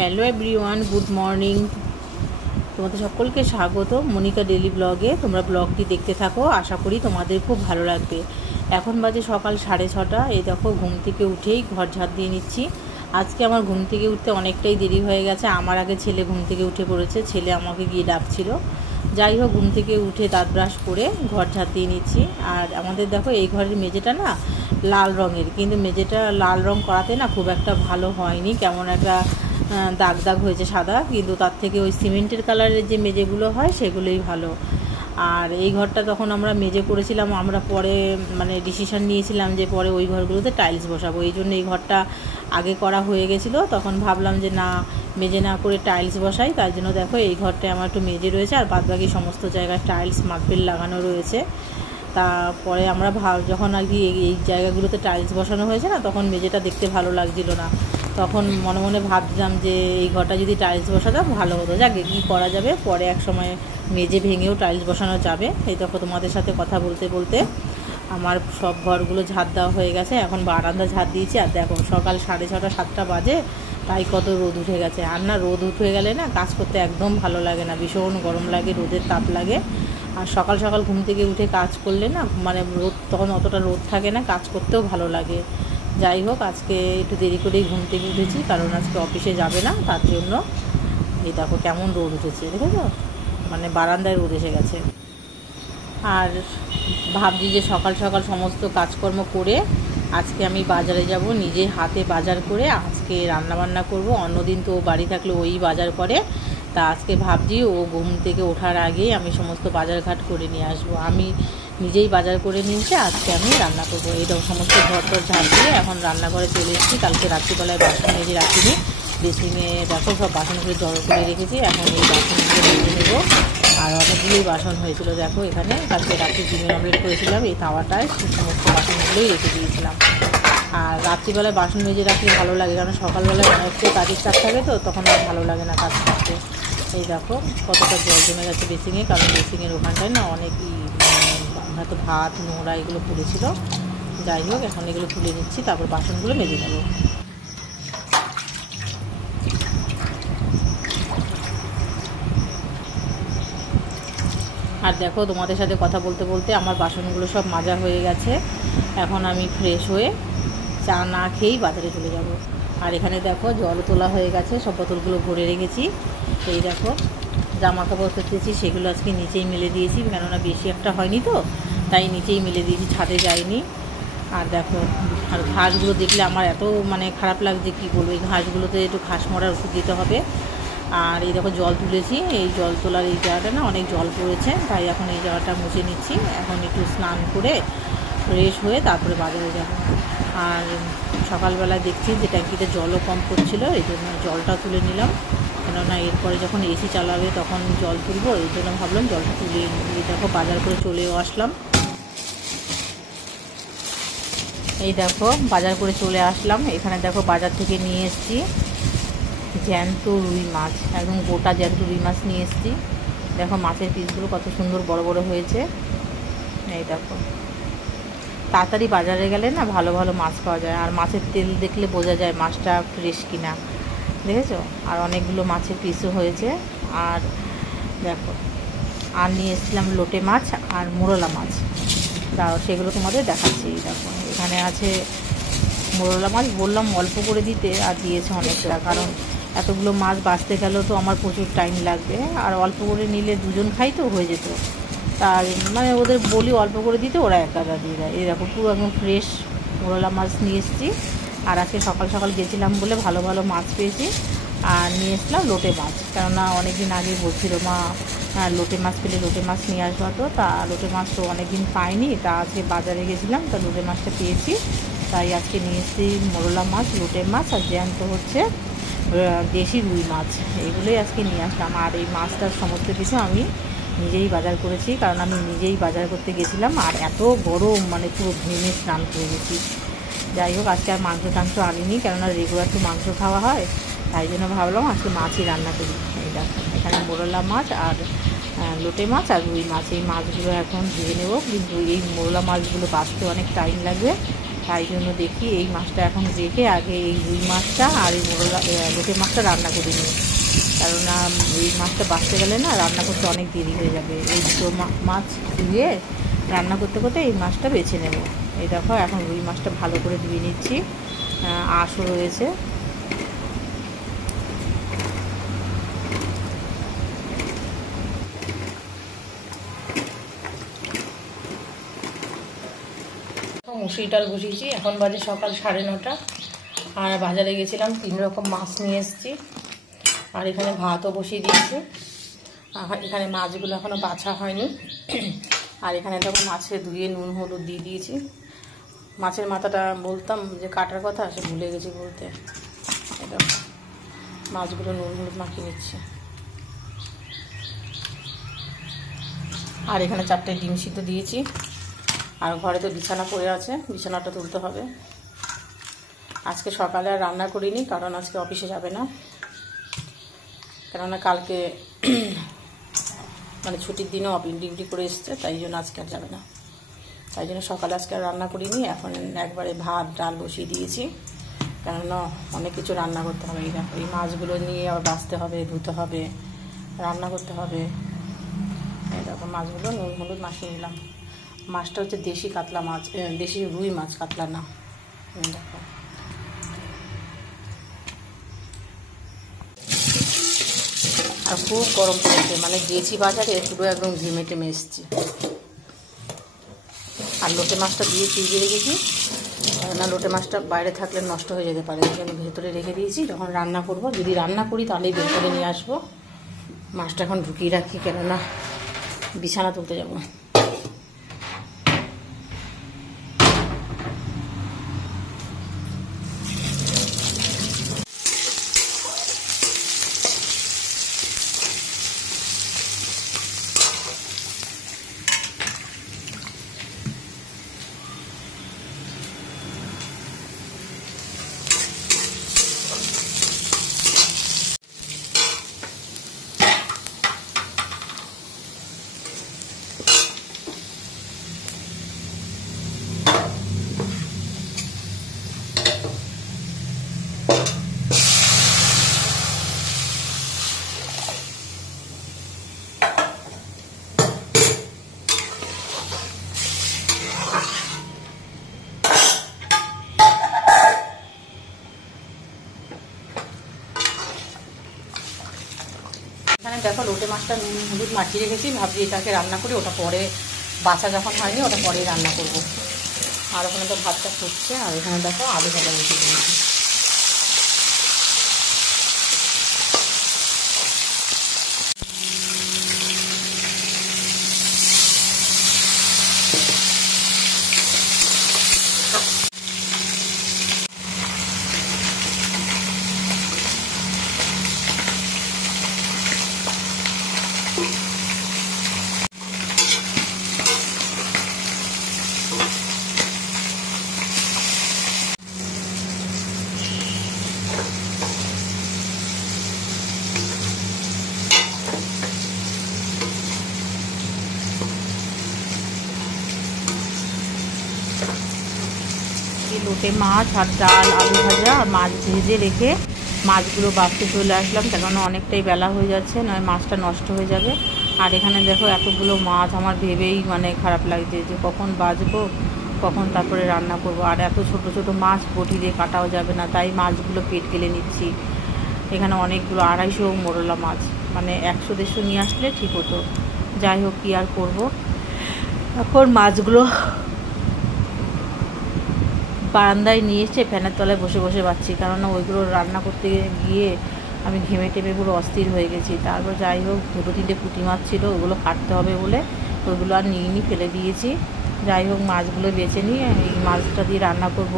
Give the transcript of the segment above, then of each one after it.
Hello everyone, good morning. তোমাদের সকলকে স্বাগত মনিকা ডেলি ব্লগে। তোমরা ব্লগটি দেখতে থাকো, আশা করি তোমাদের খুব ভালো লাগবে। এখন বাজে সকাল 6:30। এই দেখো ঘুম থেকে উঠেই ঘর ঝাড় দিয়ে নিচ্ছি। আজকে আমার ঘুম থেকে উঠতে অনেকটাই দেরি হয়ে গেছে। আমার আগে ছেলে ঘুম থেকে উঠে পড়েছে, ছেলে আমাকে গিয়ে ডাকছিল। যাই হোক, ঘুম থেকে উঠে দাঁত ব্রাশ করে ঘর ঝাড় দিয়ে নিচ্ছি। আর আমাদের দেখো এই ঘরের মেঝেটা না লাল রঙের, কিন্তু মেঝেটা লাল রঙ করাতে না খুব একটা ভালো হয়নি, কেমন একটা দাগ দাগ হয়েছে সাদা। কিন্তু তার থেকে ওই সিমেন্টের কালারের যে মেঝেগুলো হয় সেগুলোই ভালো। আর এই ঘরটা তখন আমরা মেঝে করেছিলাম, আমরা পরে ডিসিশান নিয়েছিলাম যে পরে ওই ঘরগুলোতে টাইলস বসাবো। এই জন্য এই ঘরটা আগে করা হয়ে গেছিলো। তখন ভাবলাম যে না, মেঝে না করে টাইলস বসাই। তাই জন্য দেখো এই ঘরটায় আমার একটু মেঝে রয়েছে, আর বাদবাকি সমস্ত জায়গায় টাইলস মার্বেল লাগানো রয়েছে। তারপরে আমরা যখন আর কি এই জায়গাগুলোতে টাইলস বসানো হয়েছে না, তখন মেঝেটা দেখতে ভালো লাগছিল না। তখন মনে মনে ভাবছিলাম যে এই ঘরটা যদি টাইলস বসাতাম ভালো হতো। যাকে কী করা যাবে, পরে এক সময় মেঝে ভেঙেও টাইলস বসানো যাবে। এই দেখো তোমাদের সাথে কথা বলতে বলতে আমার সব ঘরগুলো ঝাড় দেওয়া হয়ে গেছে। এখন বারান্দা ঝাড় দিয়েছি। আর দেখো সকাল 6:30 7টা বাজে, তাই কত রোদ উঠে গেছে। আর না, রোদ উঠে গেলে না কাজ করতে একদম ভালো লাগে না, ভীষণ গরম লাগে, রোদের তাপ লাগে। আর সকাল সকাল ঘুম থেকে উঠে কাজ করলে না রোদ তখন অতটা রোদ থাকে না, কাজ করতেও ভালো লাগে। যাই হোক, আজকে একটু দেরি করেই ঘুম থেকে উঠেছি, কারণ আজকে অফিসে যাবে না, তার জন্য। এই দেখো কেমন রোদ উঠেছে, দেখেছো? বারান্দায় রোদ এসে গেছে। আর ভাবছি যে সকাল সকাল সমস্ত কাজকর্ম করে আজকে আমি বাজারে যাব, নিজে হাতে বাজার করে আজকে রান্নাবান্না করব। অন্যদিন তো বাড়ি থাকলে ওই বাজার করে, তা আজকে ভাবছি ও ঘুম থেকে ওঠার আগেই আমি সমস্ত বাজারঘাট করে নিয়ে আসবো। আমি নিজেই বাজার করে নিয়েছি, আজকে আমি রান্না করবো। এই সমস্ত ঘর টর ঝাড় দিয়ে এখন রান্নাঘরে চলে এসেছি। কালকে রাত্রিবেলায় বাসন মেজে রাখিনি, বেসিনে দেখো সব বাসনগুলো জড়ো করে রেখেছি। এখন এই বাসনগুলো মেজে নেবো। আর অনেকগুলোই বাসন হয়েছিল, দেখো এখানে কালকে রাত্রে ডিমের অমলেট করেছিলাম, এই তাওয়াটায় সমস্ত বাসনগুলোই রেখে দিয়েছিলাম। আর রাত্রিবেলায় বাসন মেজে রাখলে ভালো লাগে, কারণ সকালবেলায় একটু কাজের চাপ থাকে, তো তখন আর ভালো লাগে না কাজ করতে। এই দেখো কতটা জল জমে গেছে বেসিংয়ে, কারণ বেসিংয়ের ওখানটায় না অনেকই হয়তো ভাত নোংরা এগুলো পড়েছিল। যাই হোক, এখন এগুলো তুলে নিচ্ছি, তারপর বাসনগুলো মেজে নেব। আর দেখো তোমাদের সাথে কথা বলতে বলতে আমার বাসনগুলো সব মাজা হয়ে গেছে। এখন আমি ফ্রেশ হয়ে চা না খেয়েই বাজারে চলে যাব। আর এখানে দেখো জল তোলা হয়ে গেছে, সব বোতলগুলো ভরে রেখেছি। এই দেখো জামা কাপড় করতেছি, সেগুলো আজকে নিচেই মেলে দিয়েছি, কেননা বেশি একটা হয়নি তো, তাই নিচেই মেলে দিয়েছি, ছাদে যাইনি। আর দেখো, আর ঘাসগুলো দেখলে আমার এত খারাপ লাগছে, কি বলবো। এই ঘাসগুলোতে একটু ঘাস মরার ওষুধ দিতে হবে। আর এই দেখো জল তুলেছি, এই জল তোলার এই জায়গাটা না অনেক জল পড়েছে, তাই এখন এই জায়গাটা মুছে নিচ্ছি। এখন একটু স্নান করে ফ্রেশ হয়ে তারপরে বাজারে যাব। আর সকালবেলা দেখছি যে ট্যাঙ্কিতে জলও কম পড়ছিল, এই জন্য জলটা তুলে নিলাম, কেননা এরপরে যখন এসি চালাবে তখন জল তুলবো, এই জন্য ভাবলাম জলটা তুলে নিয়ে দেখো বাজার করে চলেও আসলাম। এই দেখো বাজার করে চলে আসলাম। এখানে দেখো বাজার থেকে নিয়ে এসেছি জ্যান্ত রুই মাছ, একদম গোটা জ্যান্ত রুই মাছ নিয়ে এসেছি। দেখো মাছের পিসগুলো কত সুন্দর বড় বড় হয়েছে। এই দেখো, তাড়াতাড়ি বাজারে গেলে না ভালো ভালো মাছ পাওয়া যায়, আর মাছের তেল দেখলে বোঝা যায় মাছটা ফ্রেশ কিনা, দেখেছো? আর অনেকগুলো মাছের পিসও হয়েছে। আর দেখো, আর নিয়ে এসেছিলাম লোটে মাছ আর মোরলা মাছ, তাও সেগুলো তোমাদের দেখাচ্ছি। এই দেখো এখানে আছে মোরলা মাছ, বললাম অল্প করে দিতে, আর দিয়েছে অনেকটা, কারণ এতগুলো মাছ বাছতে গেলেও তো আমার প্রচুর টাইম লাগবে, আর অল্প করে নিলে দুজন খাই তো হয়ে যেত। তার ওদের বলি অল্প করে দিতে, ওরা একা দিয়ে দেয়। এই দেখো পুরো একদম ফ্রেশ মোরলা মাছ নিয়ে এসেছি। আর আজকে সকাল সকাল গেছিলাম বলে ভালো ভালো মাছ পেয়েছি। আর নিয়ে এসলাম লোটে মাছ, কেননা অনেকদিন আগে বলছিল মা লোটে মাছ পেলে লোটে মাছ নিয়ে আসবা, তো তা লোটে মাছ তো অনেকদিন পাইনি, তা আজকে বাজারে গেছিলাম, তা লোটে মাছটা পেয়েছি, তাই আজকে নিয়ে এসেছি মোরলা মাছ, লোটে মাছ, আর জ্যান্ত হচ্ছে দেশি রুই মাছ, এইগুলোই আজকে নিয়ে আসলাম। আর এই মাছটার সমস্ত কিছু আমি নিজেই বাজার করেছি, কারণ আমি নিজেই বাজার করতে গেছিলাম, আর এত গরম পুরো ঘেমে স্নান করে গেছি। যাই হোক, আজকে আর মাংস টাংস আনিনি, কেননা রেগুলার তো মাংস খাওয়া হয়, তাই জন্য ভাবলাম আজকে মাছই রান্না করি। এই দেখো এখানে মোরলা মাছ আর লোটে মাছ আর রুই মাছ, এই মাছগুলো এখন ধুয়ে নেব, কিন্তু এই মোরলা মাছগুলো বাছতে অনেক টাইম লাগবে, তাই জন্য দেখি এই মাছটা এখন রেখে আগে এই রুই মাছটা আর এই লোটে মাছটা রান্না করে নিই, কারণ এই মাছটা বাঁচতে গেলে না রান্না করতে অনেক দেরি হয়ে যাবে। এই দুটো মাছ ধুয়ে রান্না করতে করতে এই মাছটা বেছে নেব। এই দেখো এখন রুই মাছটা ভালো করে ধুয়ে নিচ্ছি, আঁশও রয়েছে। মুসুরি ডাল বসিয়েছি, এখন বাজে সকাল 9:30। আর বাজারে গেছিলাম, 3 রকম মাছ নিয়ে এসেছি। আর এখানে ভাতও বসিয়ে দিয়েছি। আর এখানে মাছগুলো এখনও বাছা হয়নি। আর এখানে দেখো মাছে ধুয়ে নুন হলুদ দিয়ে দিয়েছি। মাছের মাথাটা বলতাম যে কাটার কথা, সে ভুলে গেছি বলতে। এটা মাছগুলো নুন হলুদ মাখিয়ে নিচ্ছে। আর এখানে 4টে ডিম সিদ্ধ দিয়েছি। আর ঘরে তো বিছানা পড়ে আছে, বিছানাটা তুলতে হবে। আজকে সকালে আর রান্না করিনি, কারণ আজকে অফিসে যাবে না, কেননা কালকে মানে ছুটির দিনে ডিউটি করে এসছে, তাই জন্য আজকে আর যাবে না। তাই জন্য সকালে আজকে আর রান্না করিনি। এখন একবারে ভাত ডাল বসিয়ে দিয়েছি, কেননা অনেক কিছু রান্না করতে হবে। এই মাছগুলো নিয়ে আবার বাছতে হবে, ধুতে হবে, রান্না করতে হবে। এই দেখো মাছগুলো নুন হলুদ মাখিয়ে নিলাম। মাছটা হচ্ছে দেশি কাতলা মাছ, দেশি রুই মাছ, কাতলা না। দেখো আর খুব গরম পড়েছে, মানে গেছি বাজারে পুরো একদম ঘেমে টেমে এসছি। আর লোটে মাছটা দিয়ে ফ্রিজে রেখেছি, না লোটে মাছটা বাইরে থাকলে নষ্ট হয়ে যেতে পারে, এই জন্য ভেতরে রেখে দিয়েছি। যখন রান্না করব, যদি রান্না করি তাহলেই বের করে নিয়ে আসবো। মাছটা এখন ঢুকিয়ে রাখি, কেননা বিছানা তুলতে যাবো। এখানে দেখো লোটে মাছটা নুন হলুদ মাখিয়ে রেখেছি, ভাবছি এটাকে রান্না করি, ওটা পরে বাছা যখন হয়নি ওটা পরেই রান্না করব। আর ওখানে তো ভাতটা ফুটছে। আর এখানে দেখো আলু ভাজা বসিয়ে দিয়েছি। লোটে মাছ আর ডাল আলু ভাজা আর মাছ ভেজে রেখে মাছগুলো বাছতে চলে আসলাম, কেননা অনেকটাই বেলা হয়ে যাচ্ছে, নয় মাছটা নষ্ট হয়ে যাবে। আর এখানে দেখো এতগুলো মাছ, আমার ভেবেই মানে খারাপ লাগছে যে কখন বাছবো, কখন তারপরে রান্না করব। আর এত ছোট ছোট মাছ বটি দিয়ে কাটাও যাবে না, তাই মাছগুলো পেট গেলে নিচ্ছি। এখানে অনেকগুলো 250 মোরলা মাছ, মানে 100-150 নিয়ে আসলে ঠিক হতো। যাই হোক, কী আর করবো। এখন মাছগুলো বারান্দায় নিয়ে এসে ফ্যানের তলায় বসে বসে বাচ্ছি, কারণ ওইগুলো রান্না করতে গিয়ে আমি ঘেমে টেমে পুরো অস্থির হয়ে গেছি। তারপর যাই হোক 2-3টে পুঁটি মাছ ছিল, ওগুলো কাটতে হবে বলে ওইগুলো আর নিয়ে ফেলে দিয়েছি। যাই হোক মাছগুলো বেছে নিয়ে এই মাছটা দিয়ে রান্না করব।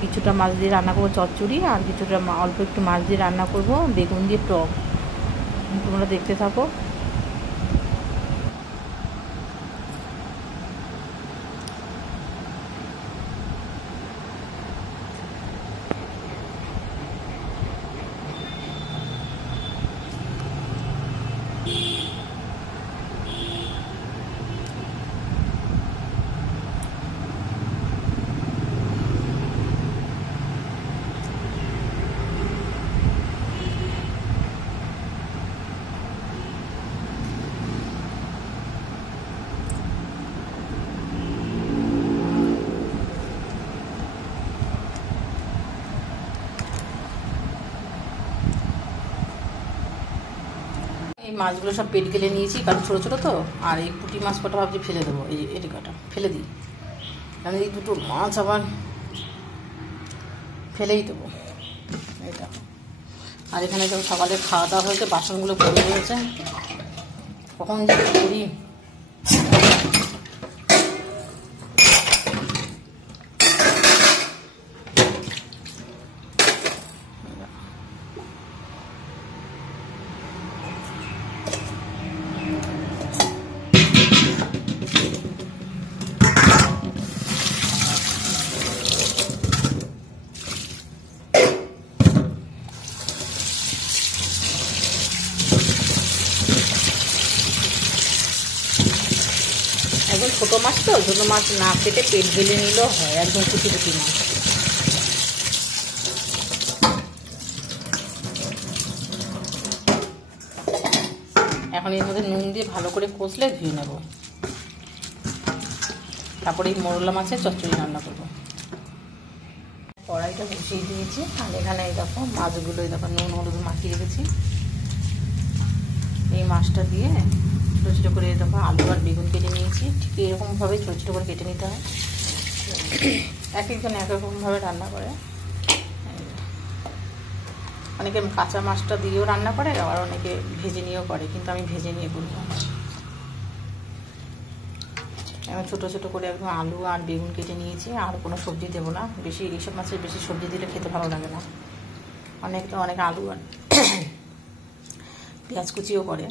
কিছুটা মাছ দিয়ে রান্না করবো চচ্চড়ি, আর কিছুটা অল্প একটু মাছ দিয়ে রান্না করব বেগুন দিয়ে টক। তোমরা দেখতে থাকো। এই মাছগুলো সব পেট গেলে নিয়েছি, কারণ ছোটো ছোটো তো। আর এই পুঁটি মাছ কটা ভাবছি ফেলে দেবো, এই এটি কটা ফেলে দিই, আমি এই দুটো মাছ আবার ফেলেই দেবো। এটা আর এখানে তো সকালে খাওয়া দাওয়া হয়েছে, বাসনগুলো পড়ে রয়েছে, কখন যে করি। একদম ছোটো মাছ তো, ছোটো মাছ না কেটে পেট গেলে নিলেও হয়, একদম কুচি কুচি মাছ। এখন এর মধ্যে নুন দিয়ে ভালো করে কষলে ধুয়ে নেব, তারপরে এই মোরলা মাছের চচ্চড়ি রান্না করবো। কড়াইটা বসিয়ে দিয়েছি, আর এখানে এই দেখো মাছগুলো, এই দেখো নুন হলুদ মাখিয়ে রেখেছি। এই মাছটা দিয়ে ছোটো ছোটো করে দেখো আলু আর বেগুন কেটে নিয়েছি, ঠিক এরকমভাবে ছোটো ছোটো করে কেটে নিতে হয়। এক একজন এক রকমভাবে রান্না করে, অনেকে কাঁচা মাছটা দিয়েও রান্না করে, আবার অনেকে ভেজে নিয়েও করে, কিন্তু আমি ভেজে নিয়ে করবো। আমি ছোটো ছোটো করে একদম আলু আর বেগুন কেটে নিয়েছি, আর কোনো সবজি দেবো না, বেশি এইসব মাছের বেশি সবজি দিলে খেতে ভালো লাগে না। অনেক আলু আর পেঁয়াজ কুচিও করে।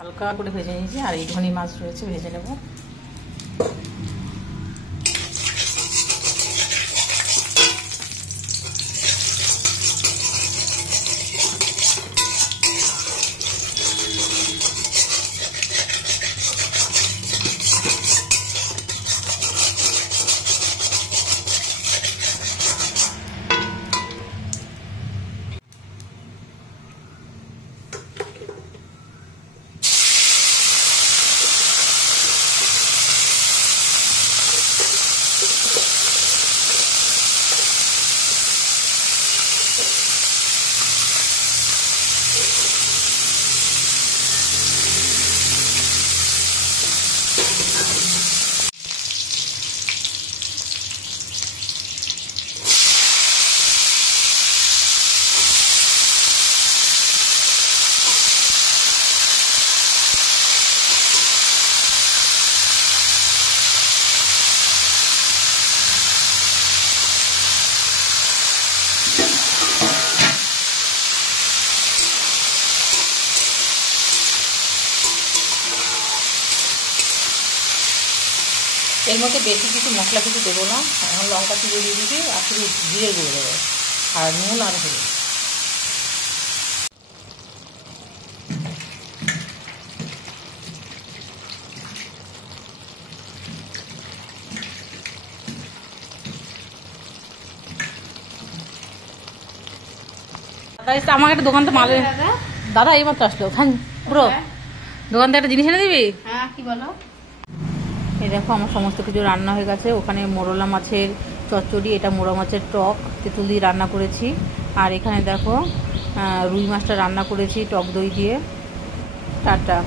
হালকা করে ভেজে নিয়েছি, আর এইটুখানি মাছ রয়েছে, ভেজে নেব। এর মধ্যে বেশি কিছু মশলা কিছু দেবো না, এখন লঙ্কা চিড়ে দিয়ে দিবি, আর শুধু জিরে গুঁড়ো দেবো, আর নুন আর হলুদ। দাদা আমাকে একটা দোকান তো মালে, দাদা এই মাত্র আসলো, পুরো দোকান থেকে একটা জিনিস এনে দিবি। হ্যাঁ কি বলো। এই দেখো আমার সমস্ত কিছু রান্না হয়ে গেছে। ওখানে মোরলা মাছের চচ্চড়ি, এটা মোরলা মাছের টক তেঁতুল দিয়ে রান্না করেছি, আর এখানে দেখো রুই মাছটা রান্না করেছি টক দই দিয়ে। টাটা।